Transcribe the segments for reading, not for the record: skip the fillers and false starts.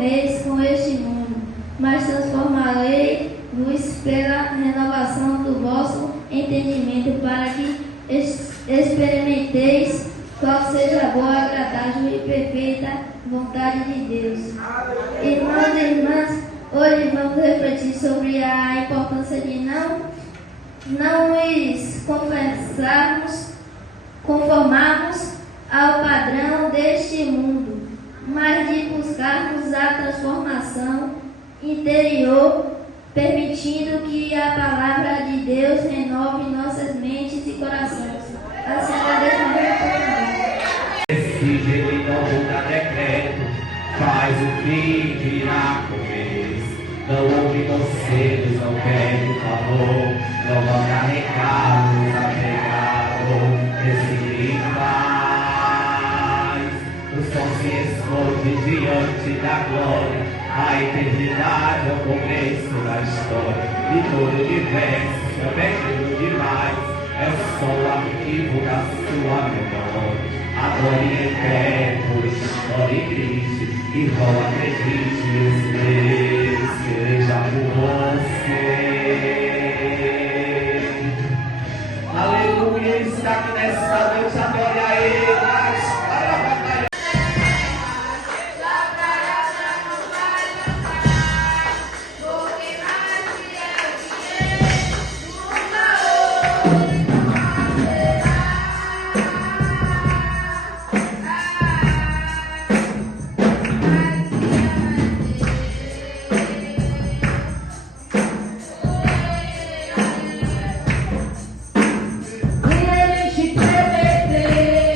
conformeis com este mundo, mas transformarei-vos pela renovação do vosso entendimento, para que experimenteis qual seja a boa, agradável e perfeita vontade de Deus. Irmãos e irmãs, hoje vamos refletir sobre a importância de não nos conformarmos ao padrão deste mundo, mas de buscarmos a transformação interior, permitindo que a palavra de Deus renove nossas mentes e corações. Assim agradeço a minha oportunidade. Decide, ele não muda decreto, faz o que dirá começo. Não ouve conselhos, não pede favor, não manda recados, apegado, decide em paz. O sol se esconde diante da glória, a eternidade é o começo da história. E todo o universo também tudo demais, é o som ativo da sua memória. Adore em pé, por história e grite, e não acredite, os meus seja por você. Aleluia, está aqui nessa noite, adore a Ele. Ele te prometeu.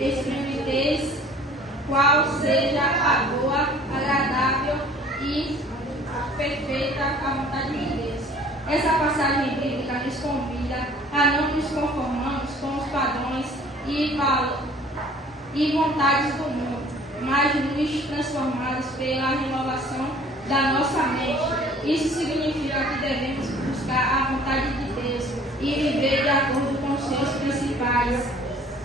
experimenteis qual seja a boa, agradável e perfeita a vontade de Deus. Essa passagem bíblica nos convida a não nos conformarmos com os padrões e vontades do mundo, mas nos transformarmos pela renovação da nossa mente. Isso significa que devemos buscar a vontade de Deus e viver de acordo com os seus principais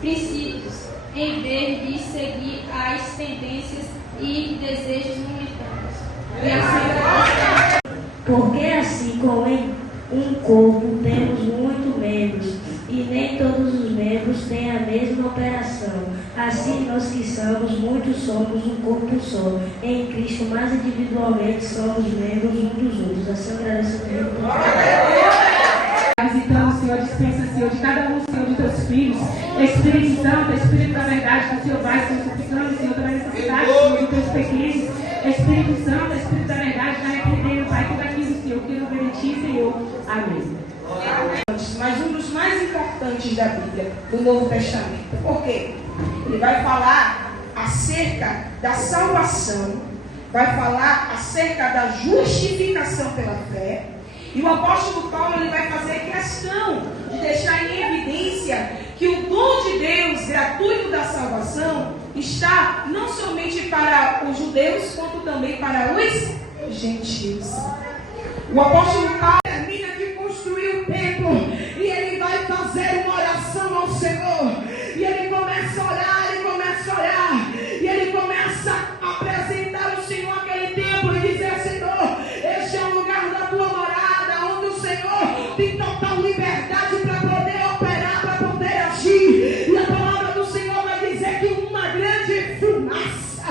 princípios, em vez de seguir as tendências e desejos momentâneos. E assim, porque assim como em um corpo temos muitos membros, e nem todos os membros têm a mesma operação. Assim nós que somos muitos somos um corpo só, em Cristo, mas individualmente somos membros uns dos outros. Assim eu agradeço a Deus por visitando, Senhor, dispensa, Senhor, de cada um, Senhor, de teus filhos. Espírito Santo, Espírito da verdade, que o Senhor vai, Senhor, suplicando, Senhor, toda necessidade, Senhor, de teus pequenos. Espírito Santo, Espírito da verdade, vai repreendendo, Pai, tudo aquilo, Senhor, que não vem de ti, Senhor. Amém. Mas um dos mais importantes da Bíblia, do Novo Testamento. Por quê? Ele vai falar acerca da salvação, vai falar acerca da justificação pela fé. E o apóstolo Paulo ele vai fazer questão de deixar em evidência que o dom de Deus gratuito da salvação está não somente para os judeus, quanto também para os gentios. O apóstolo Paulo termina de construir o templo e ele vai fazer uma oração ao Senhor. E ele começa a orar, e ele começa a apresentar ao Senhor aquele templo e dizer: Senhor, este é o lugar da tua morada, onde o Senhor tem total liberdade para poder operar, para poder agir. E a palavra do Senhor vai dizer que uma grande fumaça,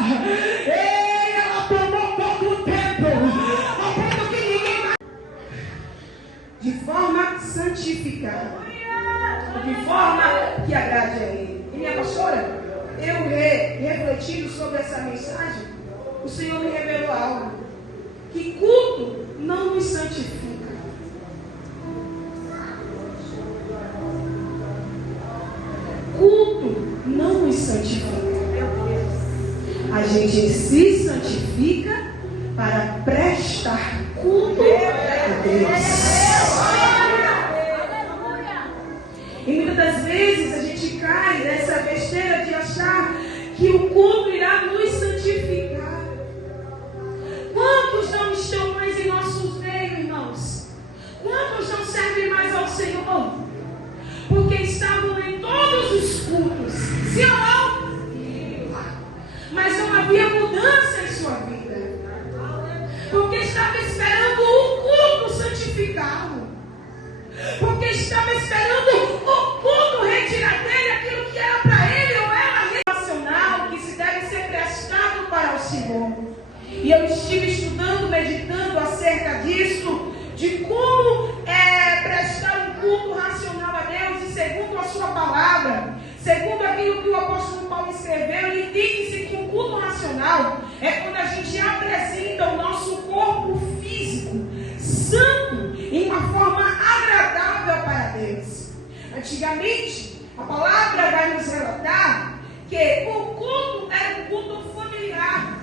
ela tomou todo o templo, ao ponto que ninguém mais, de forma santificada, de forma que agrade a Ele. E minha pastora, eu refletindo sobre essa mensagem, o Senhor me revelou algo, que culto não nos santifica. Culto não nos santifica. A gente se santifica para prestar culto a Deus. E muitas das vezes a gente cai nessa besteira de achar que o culto irá nos santificar. Quantos não estão mais em nossos meios, irmãos? Quantos não servem mais ao Senhor? Porque estavam em todos os cultos, sim ou não? Mas não havia mudança em sua vida. Porque estava esperando o culto santificá-lo. Porque estava esperando o culto retirar dele aquilo que era para ele ou era relacional, que se deve ser prestado para o Senhor. E eu estive estudando, meditando acerca disso, de como prestar um culto racional a Deus, e segundo a sua palavra, segundo aquilo que o apóstolo Paulo escreveu, ele disse que um culto racional é quando a gente apresenta o nosso corpo físico, santo, em uma forma agradável para Deus. Antigamente, a palavra vai nos relatar que o culto era um culto familiar.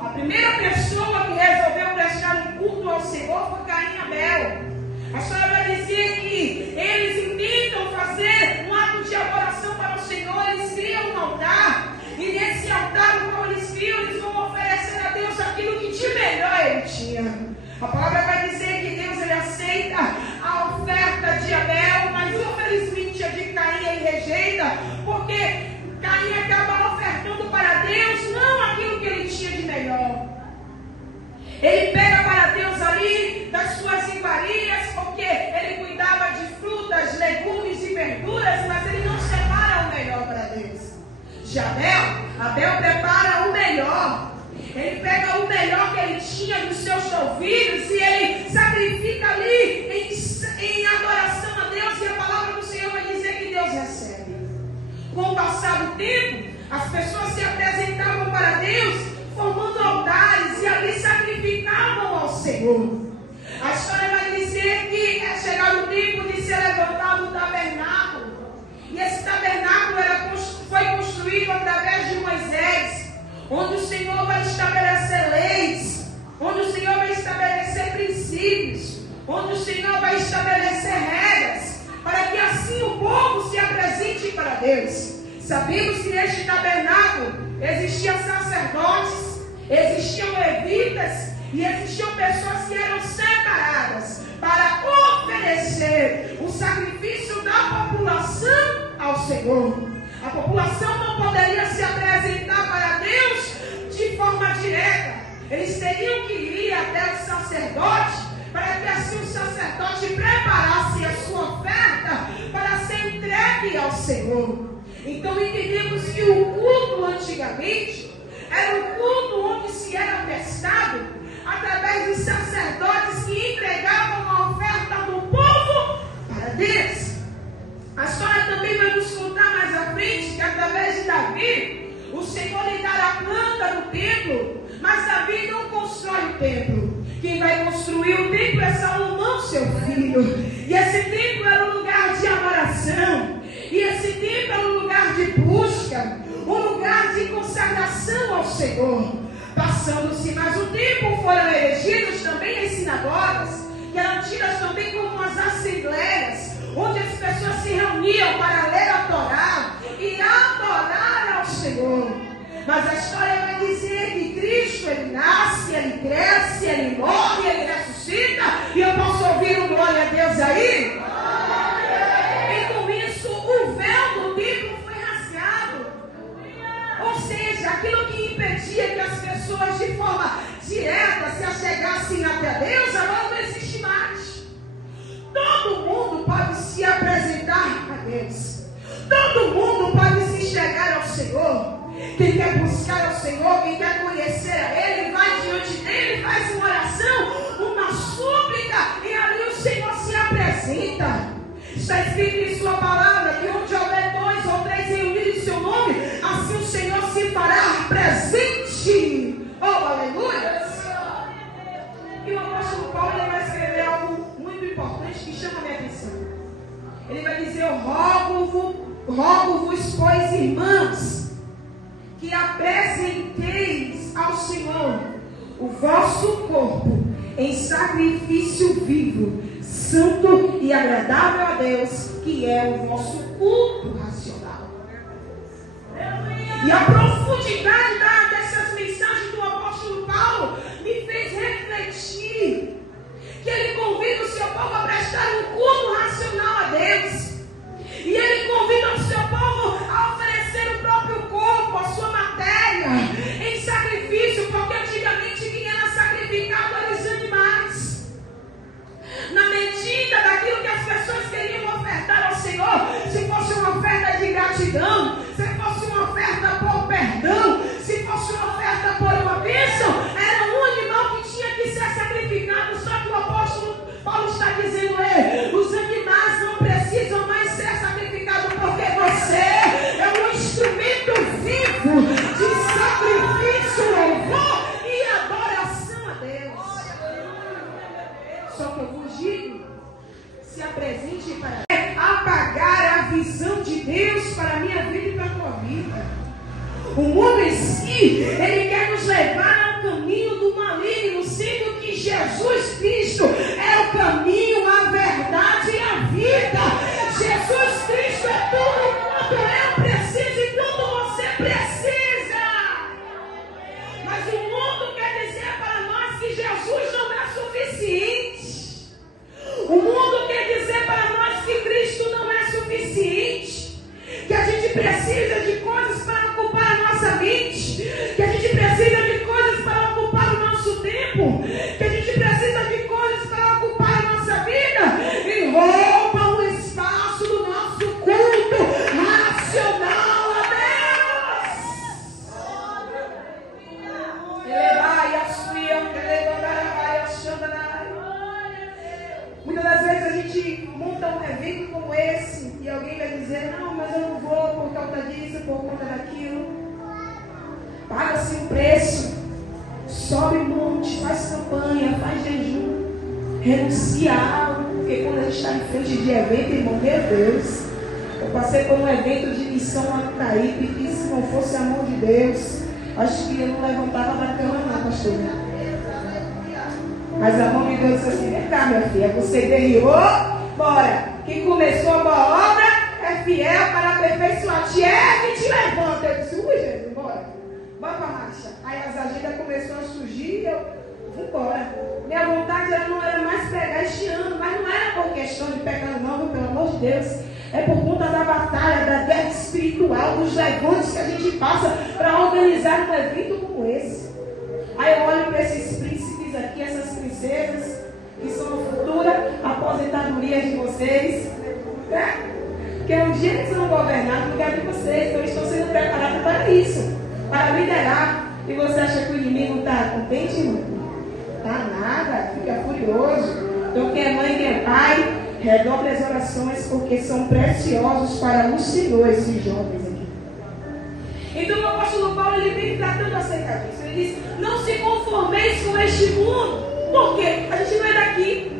A primeira pessoa que resolveu prestar um culto ao Senhor foi Caim e Abel. A história vai dizer que eles intentam fazer um ato de adoração para o Senhor, eles criam um altar, e nesse altar no qual eles criam, eles vão oferecer a Deus aquilo que de melhor ele tinha. A palavra vai dizer que Deus ele aceita a oferta de Abel, mas infelizmente a de Caim ele rejeita, porque Caim acaba ofertando para Deus não aquilo que ele tinha de melhor. Ele pega para Deus ali das suas iguarias, porque ele cuidava de frutas, legumes e verduras, mas ele não separa o melhor para Deus. Já Abel prepara o melhor. Ele pega o melhor que ele tinha dos seus novilhos e ele sacrifica ali em adoração a Deus, e a palavra do Senhor vai dizer que Deus recebe. Com o passar do tempo, as pessoas se apresentavam para Deus formando altares e ali sacrificavam ao Senhor. A história vai dizer que é chegado o tempo de ser levantado o tabernáculo. E esse tabernáculo onde o Senhor vai estabelecer leis, onde o Senhor vai estabelecer princípios, onde o Senhor vai estabelecer regras, para que assim o povo se apresente para Deus. Sabemos que neste tabernáculo existiam sacerdotes, existiam levitas e existiam pessoas que eram separadas para oferecer o sacrifício da população ao Senhor. A população não poderia se apresentar para Deus de forma direta. Eles teriam que ir até o sacerdote, para que assim o sacerdote preparasse a sua oferta para ser entregue ao Senhor. Então entendemos que o culto antigamente era um culto onde se era prestado através dos sacerdotes que entregavam a oferta do povo para Deus. A história também vai nos contar mais à frente que através de Davi, o Senhor lhe dará a planta do templo, mas Davi não constrói o templo. Quem vai construir o templo é Salomão, seu filho. E esse templo era um lugar de adoração. E esse templo era um lugar de busca, um lugar de consagração ao Senhor. Passando-se mais um tempo, foram erigidas também as sinagogas, que eram tidas também como as assembleias, onde as pessoas se reuniam para ler a Torá e adorar ao Senhor. Mas a história vai dizer que Cristo, Ele nasce, Ele cresce, Ele morre, Ele ressuscita. E eu posso ouvir um glória a Deus aí? E com isso, o véu do templo foi rasgado. Ou seja, aquilo que impedia que as pessoas de forma direta se achegassem até Deus, agora não existe mais. Todo mundo pode se apresentar a Deus. Todo mundo pode se chegar ao Senhor. Quem quer buscar ao Senhor, quem quer conhecer a Ele, vai diante dEle, faz uma oração, uma súplica, e ali o Senhor se apresenta. Está escrito em sua palavra que onde houver 2 ou 3 reunidos em seu nome, assim o Senhor se fará presente. Oh, aleluia! E o apóstolo Paulo ele vai escrever algo muito importante que chama a minha atenção. Ele vai dizer: rogo-vos, pois, irmãos, que apresenteis ao Senhor o vosso corpo em sacrifício vivo, santo e agradável a Deus, que é o vosso culto racional. E a profundidade dessas mensagens do apóstolo Paulo me fez refletir que ele convida o seu povo a prestar um culto racional a Deus. E ele convida o seu povo a oferecer o próprio corpo, a sua matéria, em sacrifício, porque antigamente quem era sacrificado eram os animais. Na medida daquilo que as pessoas queriam ofertar ao Senhor, se fosse uma oferta de gratidão, se fosse uma oferta por perdão, se fosse uma oferta por uma bênção, era um animal que tinha que ser sacrificado. Só que o apóstolo Paulo está dizendo: os animais não precisam mais ser sacrificados, porque você é um instrumento vivo de sacrifício, louvor e adoração a Deus. Só que eu vos digo: se apresente para apagar a visão de Deus para a minha vida e para a tua vida. O mundo em si, ele quer nos levar ao caminho do maligno, sendo que Jesus Cristo é o caminho, a verdade e a vida. Jesus Cristo é tudo quanto eu preciso e tudo você precisa. Mas o mundo quer dizer para nós que Jesus não é suficiente. O mundo quer dizer para nós que Cristo não é suficiente, que a gente precisa de coisas para ocupar a nossa mente, que a gente precisa de coisas para ocupar o nosso tempo, que a gente precisa de coisas para ocupar a nossa vida, e rouba o espaço do nosso culto racional a Deus. Muitas das vezes a gente monta um evento como esse e alguém vai dizer: não, mas eu não vou por causa disso, por conta daquilo. Paga-se um preço, sobe monte, faz campanha, faz jejum, renuncia a algo, porque quando a gente está em frente de evento, irmão, meu Deus, eu passei por um evento de missão lá no Caribe, que se não fosse a mão de Deus, Acho que eu não levantava da cama não, pastor. Mas a mão me deu disse assim, vem cá, minha filha, você ganhou, bora. Quem começou a boa obra é fiel para aperfeiçoar. Te ergue e te levanta. Eu disse, ui, Jesus, bora. Bora pra marcha. Aí as agendas começaram a surgir e eu, vambora. Minha vontade não era mais pegar este ano, mas não era por questão de pegar não, pelo amor de Deus. É por conta da batalha, da guerra espiritual, dos levantes que a gente passa para organizar um evento como esse. Aí eu olho para esses príncipes aqui, essas princesas, que são a futura aposentadoria de vocês, né? Porque um dia eles vão governar no lugar de vocês, então estão sendo preparados para isso, para liderar. E você acha que o inimigo está contente, irmão? Tá nada, fica furioso. Então quem é mãe, quem é pai, redobre as orações, porque são preciosos para o Senhor esses jovens aqui. Então o apóstolo Paulo, ele vem tratando acerca disso. Ele diz, não se conformeis com este mundo. Por quê? A gente não é daqui.